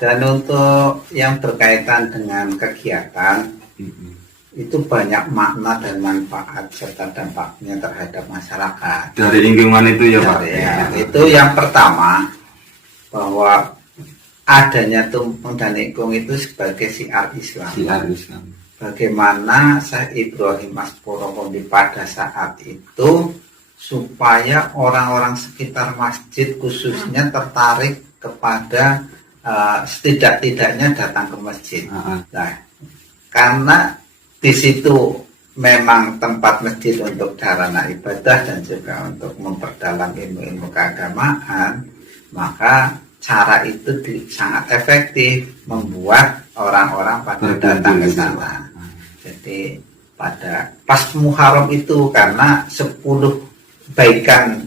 Dan untuk yang berkaitan dengan kegiatan, itu banyak makna dan manfaat serta dampaknya terhadap masyarakat. Dari lingkungan itu ya Pak? Ya, itu yang pertama, bahwa adanya tumpeng dan ingkung itu sebagai syiar Islam. Syiar Islam. Bagaimana Syekh Ibrahim As-Porokhoni pada saat itu supaya orang-orang sekitar masjid khususnya tertarik kepada setidak-tidaknya datang ke masjid. Nah, karena di situ memang tempat masjid untuk sarana ibadah dan juga untuk memperdalam ilmu-ilmu keagamaan, maka cara itu sangat efektif membuat orang-orang pada datang ke sana. Jadi pada pas Muharram itu karena 10 baikan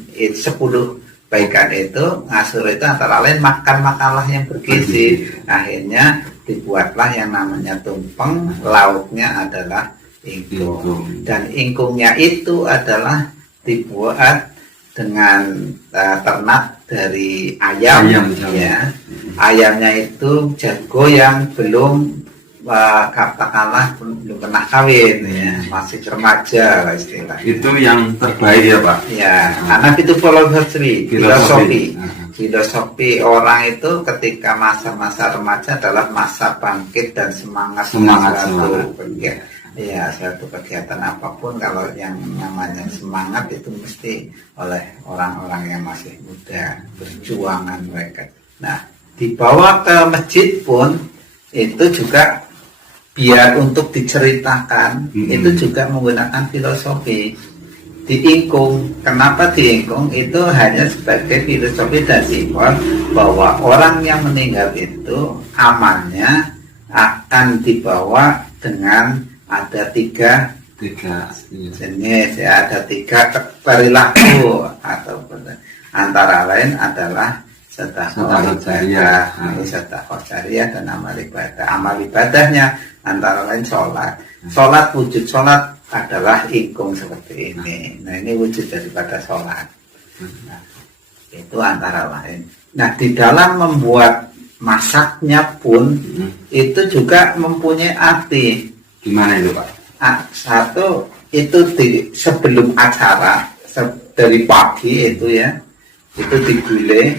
itu Asyura itu antara lain makan makalah yang bergizi. Akhirnya dibuatlah yang namanya tumpeng, lauknya adalah ingkung. Dan ingkungnya itu adalah dibuat dengan ternak dari ayam ya. Ayamnya itu jago yang belum katakanlah belum pernah kawin ya, masih remaja lah istilah. Itu yang terbaik ya Pak? Ya, karena itu filosofi orang itu ketika masa-masa remaja adalah masa bangkit dan semangat suatu kegiatan. Ya, suatu kegiatan apapun kalau yang namanya semangat itu mesti oleh orang-orang yang masih muda, perjuangan mereka. Nah, dibawa ke masjid pun itu juga biar untuk diceritakan, itu juga menggunakan filosofi. Diingkung, kenapa diingkung? Itu hanya sebagai filosofi dan simbol bahwa orang yang meninggal itu amalnya akan dibawa dengan ada tiga jenis ya, ada 3 perilaku atau antara lain adalah sedekah jariah dan amal ibadah. Amal ibadahnya antara lain sholat. Wujud sholat adalah ingkung seperti ini. Nah, ini wujud daripada sholat. Nah, itu antara lain. Nah, di dalam membuat masaknya pun itu juga mempunyai arti. Gimana itu Pak? Satu itu sebelum acara dari pagi itu ya, itu digulai,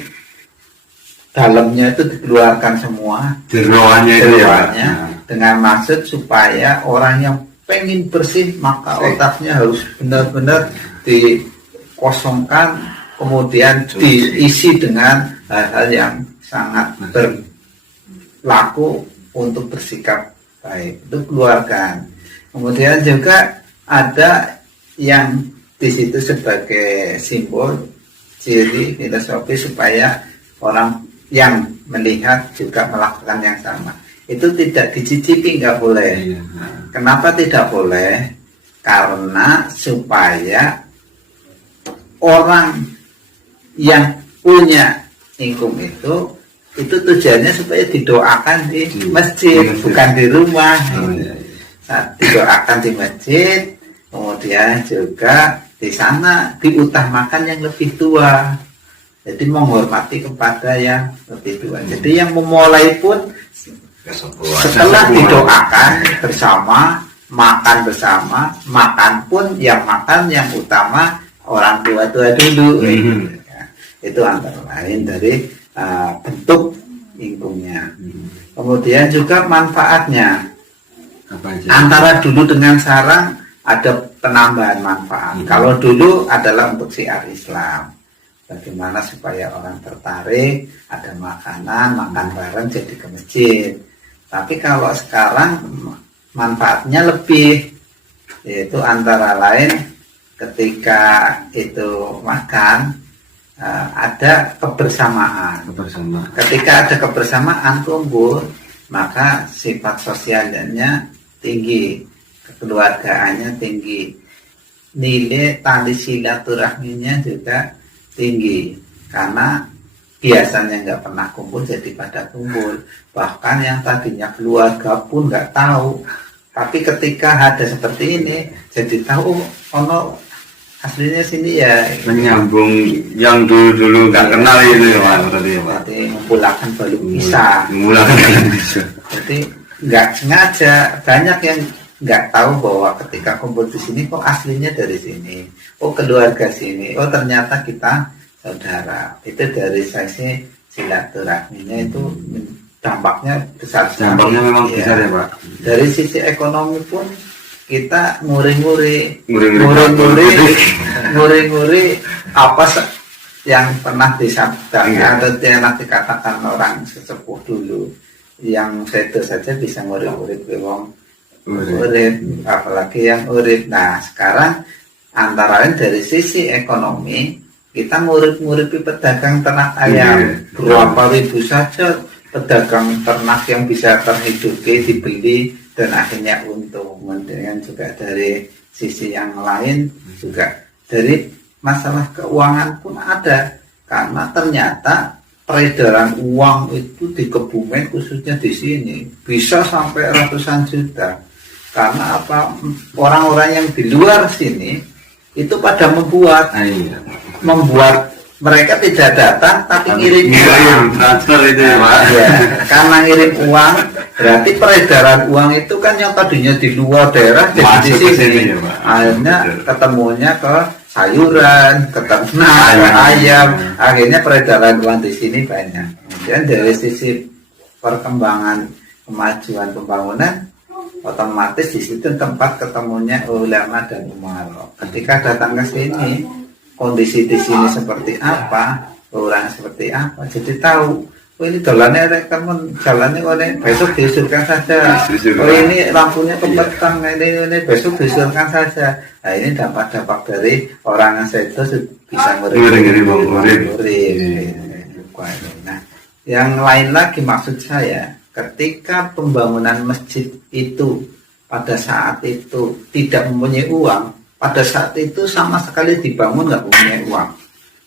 dalamnya itu dikeluarkan semua, jeroannya dengan maksud supaya orang yang pengen bersih maka otaknya harus benar-benar dikosongkan, kemudian diisi dengan hal-hal yang sangat berlaku untuk bersikap baik, itu keluarkan. Kemudian juga ada yang di situ sebagai simbol ciri filosofi supaya orang yang melihat juga melakukan yang sama. Itu tidak dicicipi, nggak boleh. Kenapa tidak boleh? Karena supaya orang yang punya ingkung itu tujuannya supaya didoakan di masjid, bukan di rumah. Didoakan di masjid, kemudian juga di sana diutamakan yang lebih tua. Jadi menghormati kepada yang lebih tua. Jadi yang memulai pun setelah didoakan bersama, makan pun yang makan yang utama orang tua dulu. Itu antara lain dari bentuk ingkungnya. Kemudian juga manfaatnya. Antara dulu dengan sekarang ada penambahan manfaat. Kalau dulu adalah untuk syiar Islam, bagaimana supaya orang tertarik, ada makanan, makan bareng jadi ke masjid. Tapi kalau sekarang manfaatnya lebih, yaitu antara lain ketika itu makan ada kebersamaan. Ketika ada kebersamaan tumbuh, maka sifat sosialnya tinggi, kekeluargaannya tinggi, nilai tali silaturahminya juga tinggi, karena biasanya nggak pernah kumpul jadi pada kumpul. Bahkan yang tadinya keluarga pun nggak tahu, tapi ketika ada seperti ini jadi tahu, ono aslinya sini ya. Menyambung yang dulu nggak kenal itu ya Pak, berarti ya Pak. Jadi memulakan balung pisah. Memulakan balung pisah. Jadi nggak sengaja, banyak yang nggak tahu bahwa ketika kumpul di sini kok aslinya dari sini, oh keluarga sini, oh ternyata kita saudara. Itu dari sisi silaturahminya itu dampaknya besar sekali. Dampaknya memang Ya. besar ya Pak. Dari sisi ekonomi pun kita nguri-nguri apa yang pernah disabdakan atau yang dikatakan orang sesepuh dulu, yang sedo saja bisa nguri-nguri wong urip, apalagi yang urip. Nah sekarang antara lain dari sisi ekonomi kita ngurip-nguripi pedagang ternak ayam, berapa ribu saja pedagang ternak yang bisa terhidupi dibeli dan akhirnya untung. Kemudian juga dari sisi yang lain juga dari masalah keuangan pun ada, karena ternyata peredaran uang itu di Kebumen khususnya di sini bisa sampai ratusan juta. Karena apa? Orang-orang yang di luar sini itu pada membuat mereka tidak datang tapi ngirim transfer itu ya Pak. Ya, karena ngirim uang berarti peredaran uang itu kan yang tadinya di luar daerah jadi di sini ya, Pak. akhirnya ketemunya ke sayuran, ke ternak, ke ayam, akhirnya peredaran uang di sini banyak. Kemudian dari sisi perkembangan kemajuan pembangunan, otomatis di situ tempat ketemunya ulama dan umaro. Ketika datang ke sini, kondisi di sini seperti apa, orang seperti apa, jadi tahu. Oh ini jalannya jalannya besok diusulkan saja. Oh ini lampunya kebetang, ini besok diusulkan saja. Nah ini dampak-dampak dari orang yang itu bisa Nah yang lain lagi maksud saya, ketika pembangunan masjid itu pada saat itu tidak mempunyai uang, pada saat itu sama sekali dibangun nggak mempunyai uang.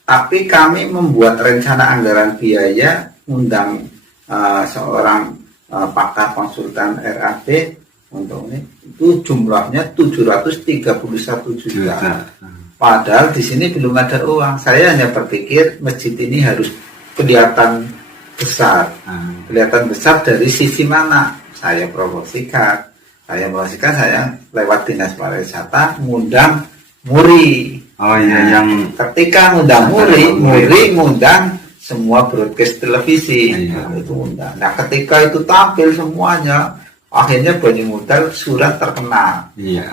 Tapi kami membuat rencana anggaran biaya, undang seorang pakar konsultan RAD untuk ini, itu jumlahnya 731 juta. Padahal di sini belum ada uang. Saya hanya berpikir masjid ini harus kelihatan besar. Kelihatan besar dari sisi mana? Saya promosikan. Saya lewat dinas pariwisata ngundang muri. Oh iya, yang ketika ngundang muri ngundang semua broadcast televisi. Itu undang. Nah ketika itu tampil semuanya, akhirnya banyak modal surat terkenal.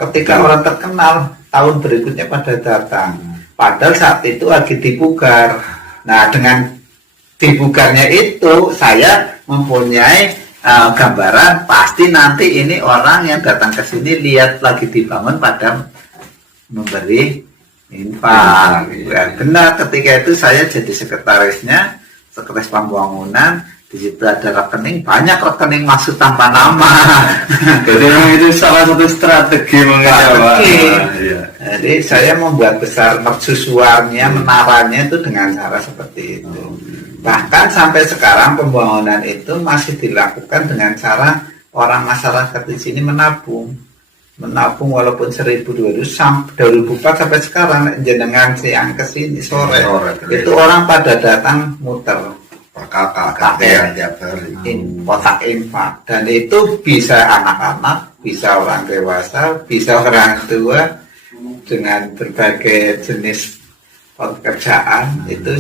Ketika orang terkenal, tahun berikutnya pada datang. Padahal saat itu lagi dipugar. Nah dengan dipugarnya itu saya mempunyai gambaran pasti nanti ini orang yang datang ke sini lihat lagi dibangun pada memberi infak. Benar, ketika itu saya jadi sekretarisnya, sekretaris pembangunan. Di situ ada rekening, banyak rekening masuk tanpa nama. Jadi itu salah satu strategi Jadi saya membuat besar mercusuarnya, menaranya itu dengan cara seperti itu. Bahkan sampai sekarang pembangunan itu masih dilakukan dengan cara orang masyarakat di sini menabung walaupun 1.200 sampai 2004 sampai sekarang jenengan siang ke sini sore itu orang pada datang muter kotak infak, dan itu bisa anak-anak, bisa orang dewasa, bisa orang tua dengan berbagai jenis pekerjaan. Itu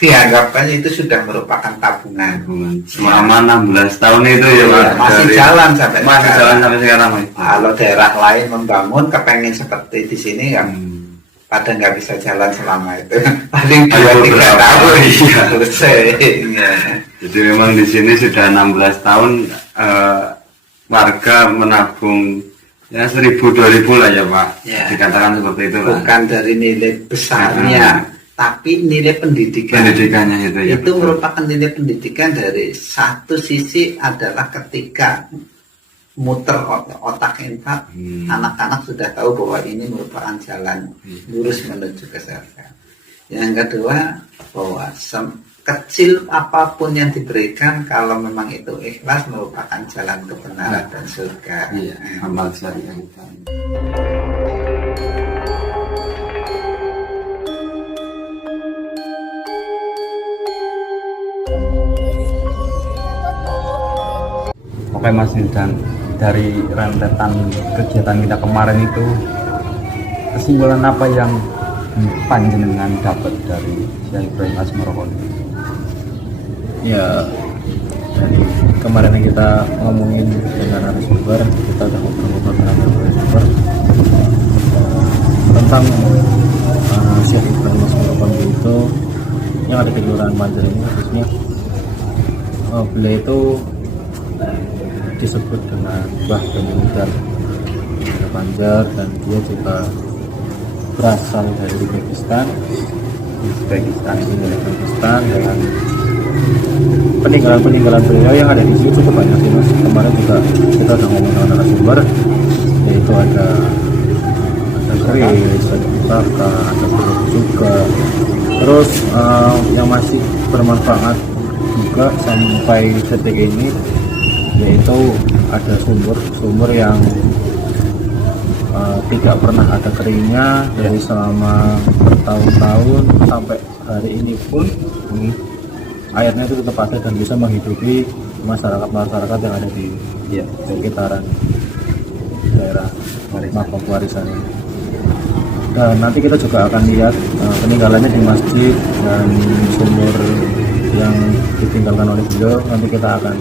dianggapkan itu sudah merupakan tabungan selama 16 tahun itu ya Pak. Masih jalan sampai sekarang. Kalau daerah lain membangun kepengen seperti di sini kan pada nggak bisa jalan selama itu, paling 2-3 tahun selesai. Jadi memang di sini sudah 16 tahun warga menabung ya 1.000-2.000 lah ya Pak. Dikatakan seperti itu lah. Bukan dari nilai besarnya, tapi nilai pendidikannya itu ya, merupakan nilai pendidikan. Dari satu sisi adalah ketika muter otak infak, anak-anak sudah tahu bahwa ini merupakan jalan lurus menuju ke surga. Yang kedua, bahwa kecil apapun yang diberikan, kalau memang itu ikhlas, merupakan jalan kebenaran dan surga. Amal syariah. Oke Mas Wildan, dari rentetan kegiatan kita kemarin itu kesimpulan apa yang panjenengan dapat dari Syekh Ibrahim Asmoro? Ya, dari kemarin kita ngomongin dengan narasumber, kita udah ngobrol-ngobrol dengan narasumber tentang Syekh Ibrahim Asmoro itu yang ada di Kelurahan Panjer ini, khususnya beliau itu disebut dengan Mbah Peninggal Panjer, dan dia juga berasal dari Uzbekistan dengan peninggalan beliau yang ada di sini cukup banyak sih Mas. Kemarin juga kita udah ngomong dengan narasumber, yaitu ada keris, ada pusaka, ada perut juga. Terus yang masih bermanfaat juga sampai detik ini, yaitu ada sumur yang tidak pernah ada keringnya dari selama bertahun-tahun sampai hari ini pun airnya itu tetap ada dan bisa menghidupi masyarakat yang ada di sekitaran daerah makam warisan ini. Dan nanti kita juga akan lihat peninggalannya di masjid dan sumur yang ditinggalkan oleh beliau. Nanti kita akan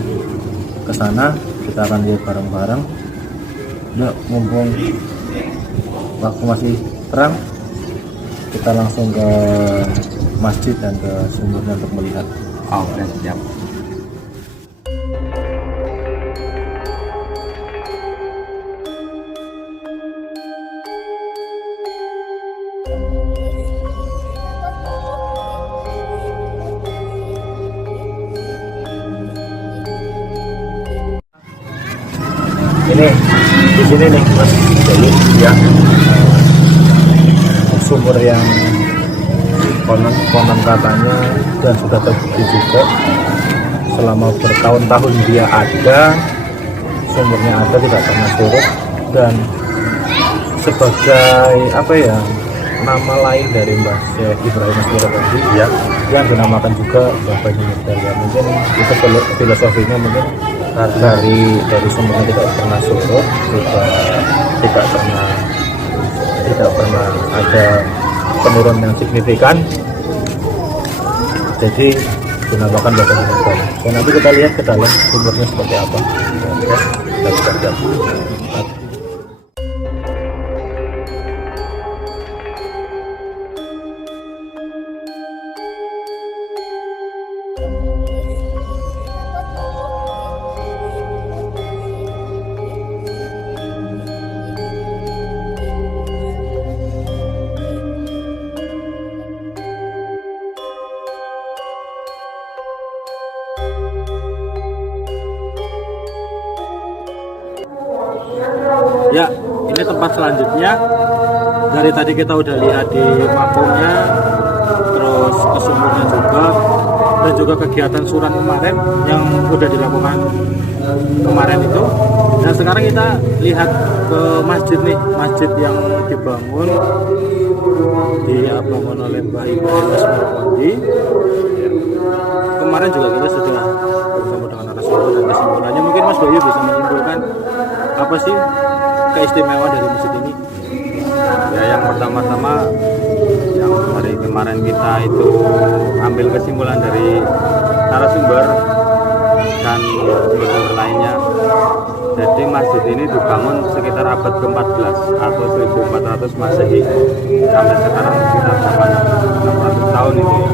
ke sana, kita akan lihat bareng-bareng. Yuk, mumpung waktu masih terang, kita langsung ke masjid dan ke sumurnya untuk melihat. Oke, siap. Ini di sini nih Mas, jadi ya sumur yang konon katanya dan sudah terbukti juga selama bertahun-tahun dia ada, sumurnya ada, tidak pernah surut, dan sebagai apa ya, nama lain dari Mbah Syekh Ibrahim Asmoro tadi ya, yang dinamakan juga Mbah Peninggal. Ya mungkin itu filosofinya, mungkin dari sumurnya tidak pernah surut, juga tidak pernah ada penurunan yang signifikan, jadi dinamakan Mbah Peninggal. Dan nanti kita lihat ke dalam sumurnya seperti apa. Oke, kita lihat. Ya, ini tempat selanjutnya. Dari tadi kita udah lihat di makomnya, terus ke sumurnya juga, dan juga kegiatan suran kemarin yang udah dilakukan kemarin itu. Dan sekarang kita lihat ke masjid nih, masjid yang dibangun oleh Mbah Ibrahim Asmoro. Kemarin juga kita sudah bersama dengan narasumber, dan kesimpulannya mungkin Mas Bayu bisa menyimpulkan apa sih keistimewaan dari masjid ini? Ya, yang pertama-tama yang hari kemarin kita itu ambil kesimpulan dari narasumber dan sumber lainnya. Jadi masjid ini dibangun sekitar abad ke-14 atau 1400 Masehi, sampai sekarang sekitar 600 tahun itu ya.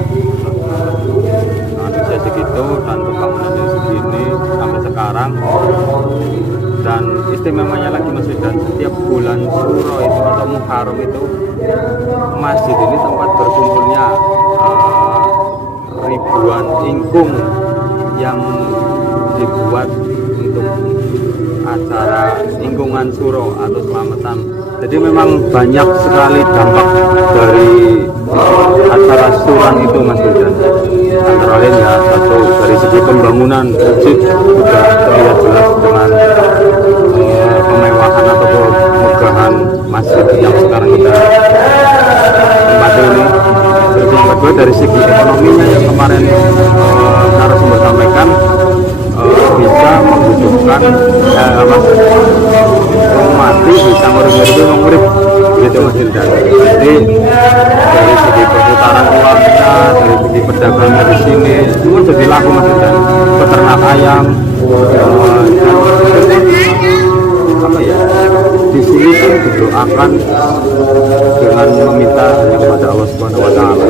Nah, bisa segitu, dan pembangunannya segini sampai sekarang. Dan istimewanya lagi masjid, dan setiap bulan Suro itu atau Muharram itu masjid ini tempat berkumpulnya ribuan ingkung yang dibuat untuk acara ingkungan Suro atau selamatan. Jadi memang banyak sekali dampak dari acara suran itu Mas Wildan. Antara lain ya, satu dari segi pembangunan masjid sudah terlihat jelas dengan kemewahan atau kemegahan masjid yang sekarang kita tempati ini. Terus yang kedua dari segi ekonominya yang kemarin narasumber sampaikan, bisa membutuhkan didoakan wong mati bisa ngurip-ngurip wong urip gitu Mas Hildan. Jadi dari segi perputaran uangnya, dari segi perdagangan di sini semua jadi laku Mas Hildan. Peternak ayam dan apa ya, di sini tuh didoakan dengan meminta yang kepada Allah Subhanahu Wa Taala,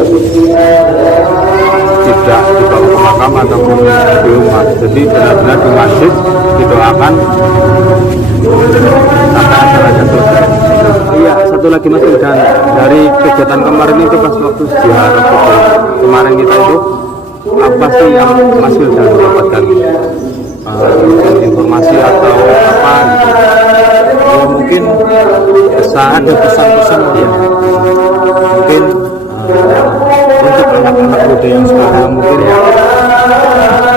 tidak dibawa ke makam ataupun di rumah. Jadi benar-benar di masjid didoakan sampai acaranya selesai. Iya, satu lagi Mas Wildan, dari kegiatan kemarin itu pas waktu ziarah kemarin kita itu apa sih yang Mas Wildan dapatkan? Informasi atau apa gitu? Ya mungkin ada pesan-pesan ya. Mungkin untuk anak-anak muda yang sekarang mungkin ya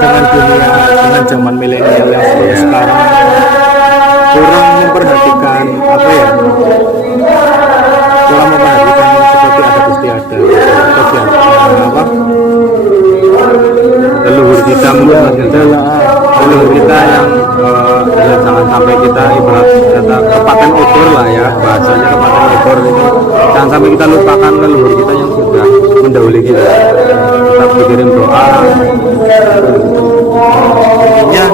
dengan zaman milenial yang sekarang kurang memperhatikan apa ya, kurang memperhatikan seperti adat istiadat apa Leluhur kita mungkin Mas Wildan. Leluhur kita yang ya jangan sampai kita ibarat kata kepaten obor lah ya, bahasanya kepaten obor itu jangan sampai kita lupakan leluhur kita yang sudah mendahului kita. Tetap dikirim doa. intinya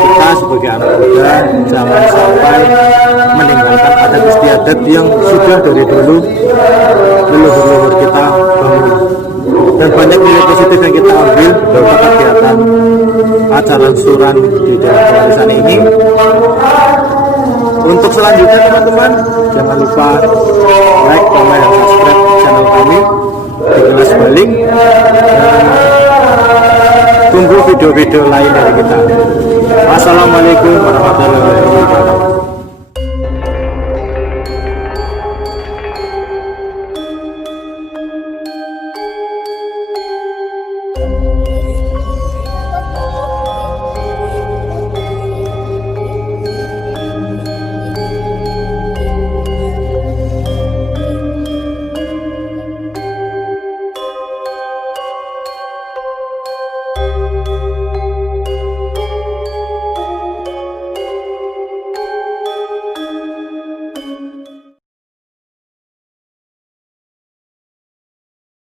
kita sebagai anak muda jangan sampai meninggalkan adat istiadat yang sudah dari dulu leluhur-leluhur kita bangun, dan banyak nilai positif yang kita ambil dari kegiatan acara suran di daerah Pelarisan ini. Untuk selanjutnya teman-teman jangan lupa like, comment, dan subscribe channel kami di Kelas Balik, dan tunggu video-video lain dari kita. Wassalamualaikum warahmatullahi wabarakatuh. Thank you.